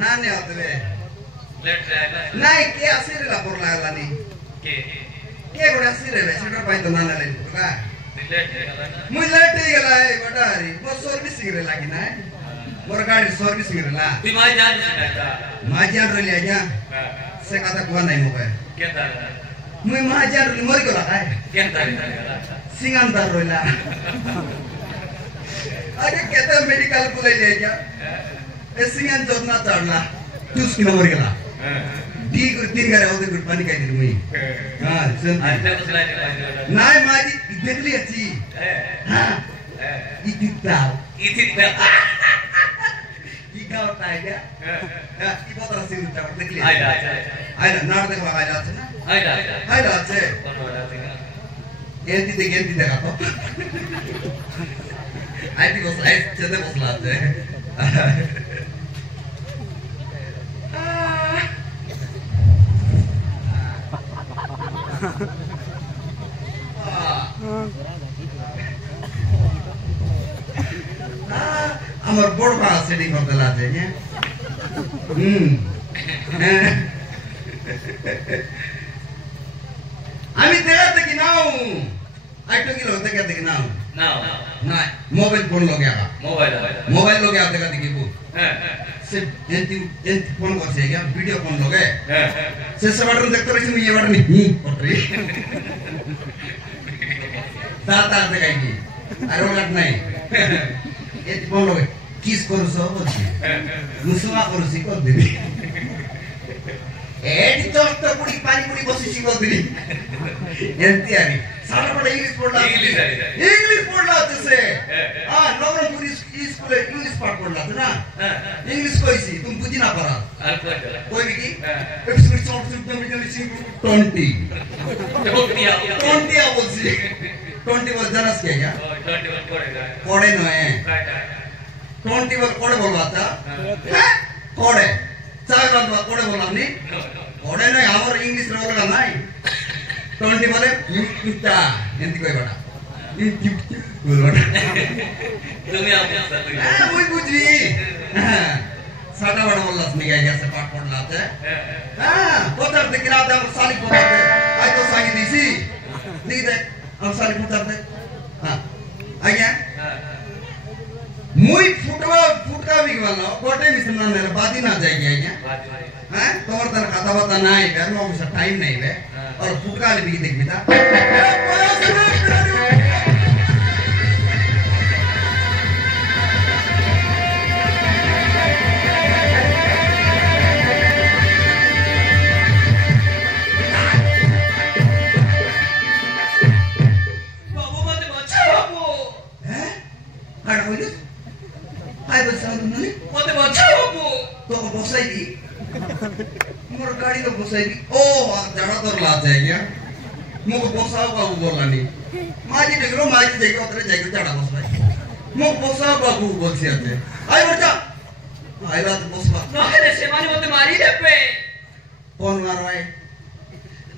नाने आते वे लेट जाएगा नहीं क्या आसिर ला por la ni के गोड़ा आसिर वे सेटर पाई तो नाना ले का लेट जाएगा ना मुझे लेट ही गला है बटारी वो सर्विसिंग रे लागी ना मोर गाड़ी सर्विसिंग रे ला दिमाग जान सकता माजान रे ले आजा से कथा कुआ नहीं मोबाइल क्या था मुझे माजान रे मोर को लगा है क्या था सिंगांदर रोला आगे कहता मेडिकल को ले जा ए सिंगान जोतना चढ़ला चूस की नंबर गेला डी को 3 करे होते गुड पानी का दिन मुई हां सुन आज तक चला चला नाय माजी देखली अच्छी हां इतिता इका होता है क्या ई बहुत रसी उठा देखली आइला नार देखला आइला আছে না आइला আছে गेंदी देखा तो आई थी बस आई चलते बस लाते আমার বড় ভাই সেটিং করতে লাগে না আমি দেখাতে কি নাও आइटो की लोग देखा देखना ना ना मोबाइल फोन लो गया मोबाइल लो गया देखा देखी वो से एंटी फोन कर से क्या वीडियो फोन लो गए से सब बटन देखते रही मैं ये बटन नहीं कर रही ताता देखाएगी अरे वो लट नहीं एंटी फोन लो गए किस करो सो बोलती मुसुमा करो सी कर दे एंटी तो पूरी पानी पूरी बस सी कर दे एंटी आनी सारा बड़ा इंग्लिश पढ़ ला इंग्लिश पढ़ ला जैसे हां नवरन पूरी स्कूल इंग्लिश पढ़ ला ना इंग्लिश कोई सी तुम बुझी ना पड़ा कोई भी की एपिसोड शॉर्ट से तुम भी लिसिंग 20 बोलसी 20 बोल जानस क्या 21 कोड़ेगा कोड़े न है 20 बोल कोड़े बोलवाता कोड़े चाय बात कोड़े बोला नहीं कोड़े नहीं हमारे इंग्लिश बोलना नहीं 20 बोले इतना एंटी कोई बड़ा बोल बड़ा तुम्हें आप वही बुझी सादा बड़ा बोलना नहीं गया से पाठ पढ़ लाते हां पोतर दे गिराते हम साली पोतर दे आज तो सागी दीसी नहीं दे हम साली पोतर दे हां आया मुई फुटका भी वाला कोटे मिसना मेरे बादी ना जाएगी आया हां तोर तर खाता बता ना है घर में उसे टाइम नहीं है और फुटका भी देख बेटा बाबू मत बचाओ बाबू हैं काट बोल हाय बच्चा तुमने मत बचाओ बाबू तो बसाई दी मोर गाड़ी तो बसाई दी ओ जड़ा तो लाते है क्या मुझे बसाओ बाबू बोलना नहीं माजी देखो माजी देखो तेरे जाके जड़ा बसाई मुझे बसाओ बाबू बोल से आते आय बच्चा आय रात बसवा नहरे से मत मारी दे पे कौन मारो है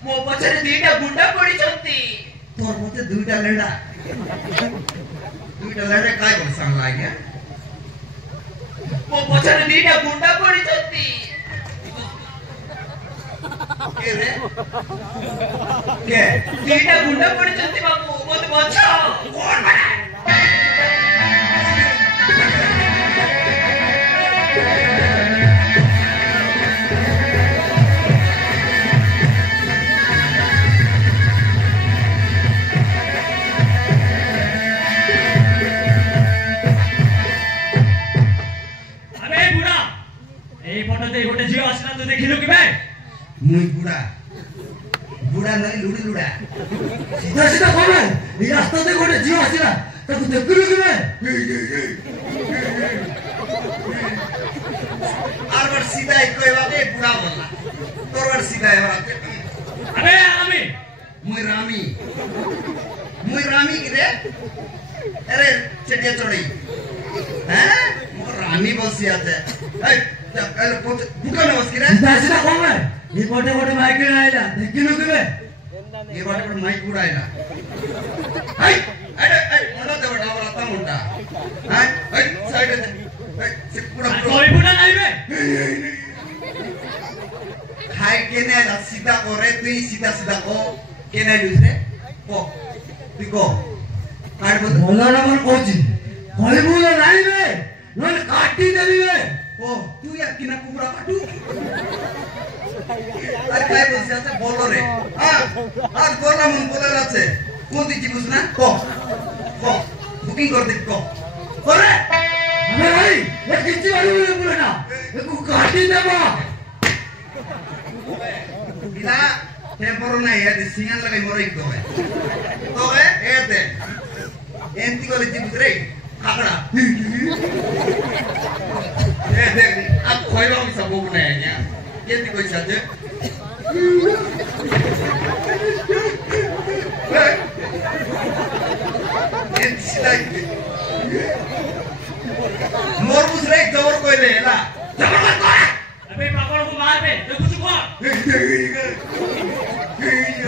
मो पछरे दीटा गुंडा पड़ी चलती तोर मते दुईटा लेडा काय बोल सांग लाग्या मो पछरे दीटा गुंडा पड़ी चलती के रे के दीटा गुंडा पड़ी चलती बाबू मत बचाओ कौन बना गोटे झील आसला तो देखिलु कि भाई मुई बुढ़ा बुढ़ा नहीं लुड़ी लुड़ा सीधा सीधा कौन है ये रास्ता से गोटे झील आसला ताको देखिलु कि भाई आर बार सीधा एक कोई बात है बुढ़ा बोलना तोर बार सीधा है बात अबे आमी मुई रामी की रे अरे चटिया चढ़ी हैं रामी बोलसी आते है अरे बुका नमस्कार सीधा सीधा कौन है ये मोटे मोटे माइक में आएगा देखिलु कि भाई ये बाटे पर माइक उड़ाएगा हाय अरे मला ते बडा आता मुंडा हाय हाय साइड से पूरा कोई बुढ़ा नहीं बे sida kore tui sida ko kenai lusre ko tu ko kar bol बोला ना मन कोची कोई बोला नहीं बे नॉन काटी देवी बे o tu ya kina kubra katu আর kai বলছে আছে বলো রে আর বললাম বলার আছে কোন দিছি বুঝ না ক বুকিং করে দে ক করে अरे भाई ये किसी वाली बोले ना ये को काटी देबा Bila temporo na ya de singan lagay mo rin to ete enti ko liti butre kakra ete ab khoi ba mi sabo na ya enti ko saje enti silai mor busre dawar ko le la dawar ko अबे पापड़ को मार पे तो कुछ को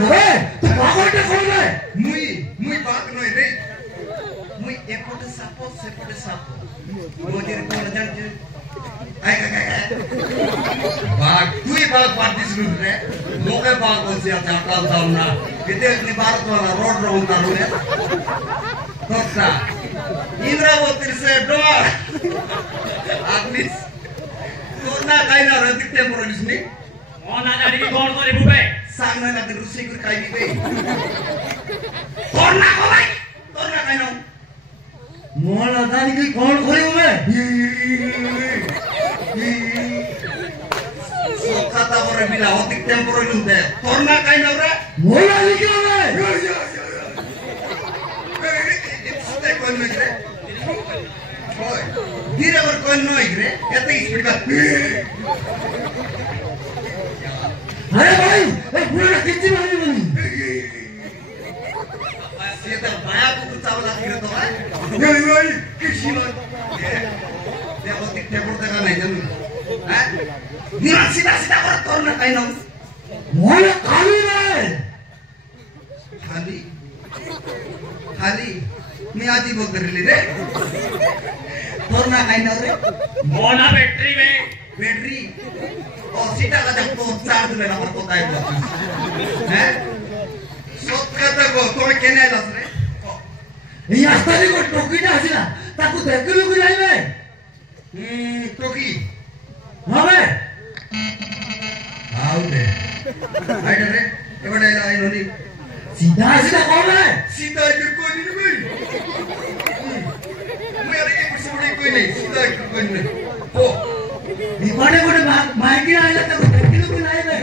अरे तू पागल कौन है Muy bag noi re. Muy epote sapo sepote sapo. Modir ko na jan. Ay. Bag tui bag partis nu re. Moke bag ko se ata kal dal na. Kite ni bharat wala road ro unta ru re. Tota. Indravotir se door. Agnis. तो ना काई ना रंतिक temporalis नि और ना जाने की कौन करे बुबे सांग ना लगे रुसे गुर काई भी बे और ना को भाई तो ना काई ना मोला दानी की कौन खोई बे सोकाता करे बिना रंतिक टेम्पोरलिस दे तो ना काई ना रे मोला लिखो बे इसते कोई नहीं रे ओए धीरे और कोई नहीं रे ऐसे स्पीड का अरे भाई ये पूरा किसी वाली बनी ये तो माया को कुछ चावल आती है तो है नहीं किसी लोग ये रंतिक टेम्पोर का नहीं जानू हैं निराश सीधा कर तो ना काई ना मोला खाली बे खाली मैं आज ही बोल रही रे तोरना काई ना रे मोना बैटरी में बैटरी और सीटा का जब तो चार्ज लेना पड़ता है हैं सोच करता को तो केने लस रे ये आस्तानी को टोकी ना हसीना ताकू देखलु को नहीं बे टोकी हां बे आओ दे आइड रे एवडे आई नोनी सीधा सीधा कौन है सीधा इधर कोई नहीं भाई मेरे ये कुछ बड़ी कोई नहीं सीधा इधर कोई नहीं ओ ये बड़े माइकी आइला ताकू देखलु को नहीं बे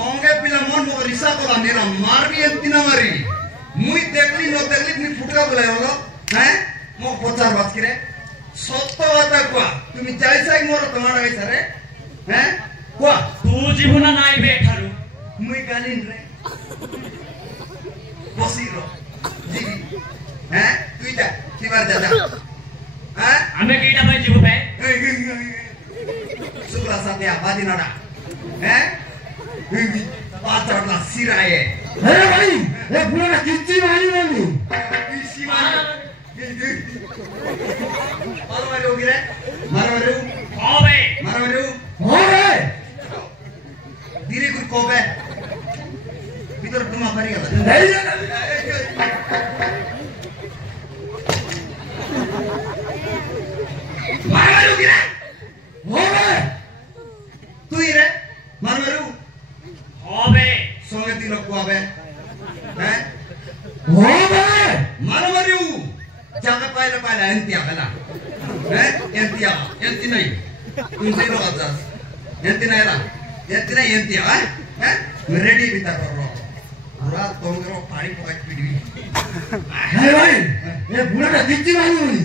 Tonge pila mon mo risa ko la nera mar bi entina mari mui dekli no dekli ni futka bole holo हैं mo pochar bas kire sotto bata kwa tumi jaisai moro tomar gaisa re हैं kwa तू जीवना नाई बैठारू mui galin re bosiro jibi हैं tuita kibar dada हैं हमें कीटा भाई जीव पे sukla satya badinada हैं पाचड़ला सिराए अरे भाई ये पूरा किसी वाली बनी इसी मार मारो गिरे मारो होवे हो बे धीरे कुछ कोबे भीतर तुम आपारी गला नहीं मारो गिरे हो बे तू ही रे मारो होवे सोने तीन लोग को आवे हैं हो बे मारो जागा पहले एंतिया है ना हैं एंतिया एंति नहीं तुम से लोग आता एंति नहीं ला एंति नहीं एंतिया हैं रेडी भी था करो पूरा तुम करो पानी पकाई पीड़ी अरे भाई ये पूरा किसी वाली बनी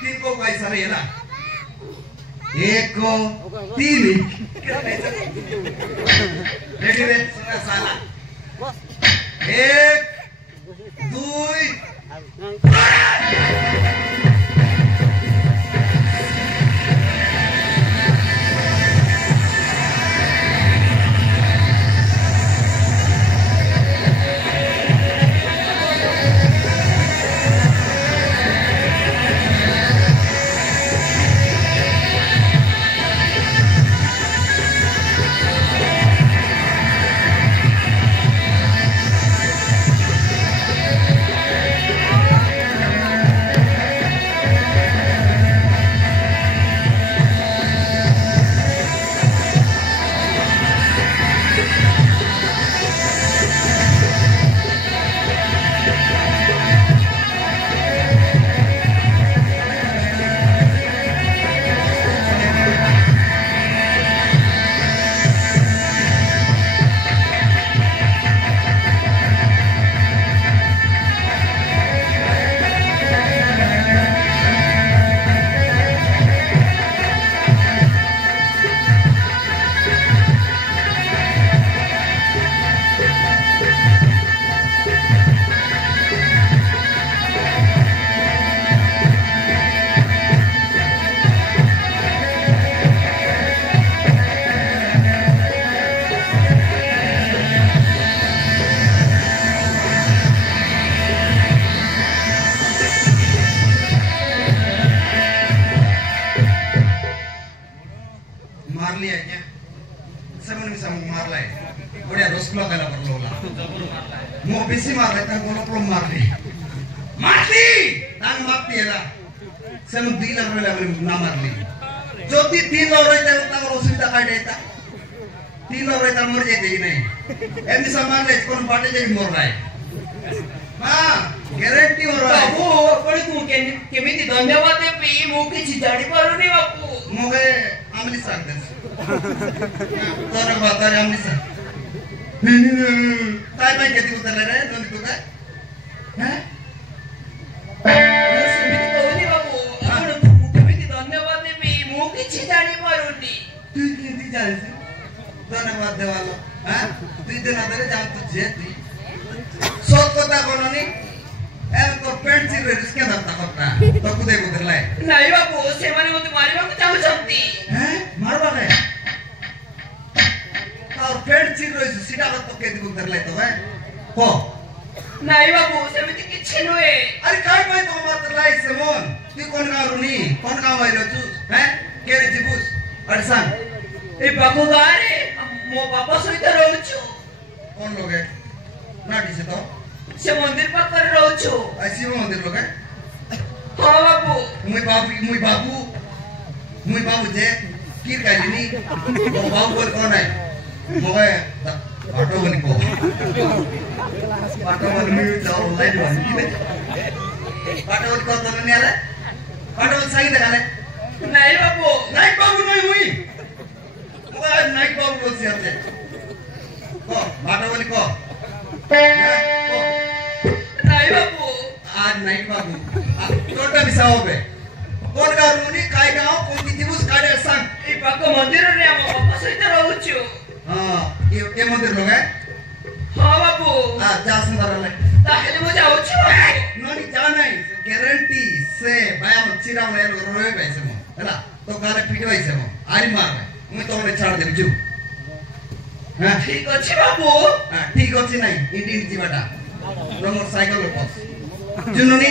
तीन को कैसा रे ना एक को तीन रेडी रे सुना साला एक दुई मारली आज्ञा समन मी समूह मारलाय बढिया रसगुल्ला खायला पडलो मग बेसी मारलाय तर गोलप्रोम मारली तांग मारती याला समूह 2 लाख रुपये लागले ना मारली जो ती 3 लाख रुपये तांग असुविधा काय देता 3 लाख रुपये तांग मर जाते की नाही एमनी सामान ले कोण पाटे जाई मोर राय हां ग्यारंटी मोर राय बाबू पण तू केमिति धन्यवाद देबी मो किछि जानि पारुनी बापू मोगे आमली सांगतेस तर बातारे आमली सांग काय काय किती उतरले रे दोन तू काय हैं सेमिति कहूनी बाबू आपण तू केमिति धन्यवाद देबी मो किछि जानि पारुनी तू किती जायस धन्यवाद देवालो हां तू इथे ना तरी जाम तू जेती सोत कोता कोणनी एम को पेंट सी रिस्क ना करता तो कुदे उतरलाय नाही बापू सेमाने मते मारिबाकू चाहुछंती हैं मारबा काय और पेंट सी रोज सीधा तो केती उतरलाय तो है को नाही बापू सेमिति किछि नोए अरे काय पाय तो मारलाय सेमोन तू कोण गारुनी कोण गाव आयलो तू हैं केरे जिबुस अरे सांग ए बापू गारे मो बापा सहित रहउछु कौन लोग है ना दिसे तो से मंदिर पाकर रहउछु ऐसी मंदिर लोग है हां बापू मुई बाबू जे कीर कालिनी तो बाबू बोल कौन है मोगे ऑटो बनी को ऑटो बनी मी तो लाइन बनी ऑटो बनी को तो नहीं आ रहा ऑटो बनी सही देखा ले नाही बापू नाइट बाबू नहीं हुई मोगे नाइट बाबू बोल से आते को ऑटो बनी को नाही बापू आज नाइट बाबू तोटा बिसाओ बे कोण गारुनी काय गाव कोणती दिवस काढे सांग ए बापू मंदिर रे मो बापा सहित रहउछु हां ये मंदिर लोग है हां बापू हां जा सुंदर ले ताहले मो जाउछु नोनी जाना है गारंटी से बाया मच्छीरा में रोए पैसे मो हैला तो गारे पीटो पैसे मो आरी मार मैं तो उन्हें छाड़ दे जू हां ठीक अछि बापू हां ठीक अछि नहीं इंडियन जीवाटा नंबर साइकिल लो पास जुनोनी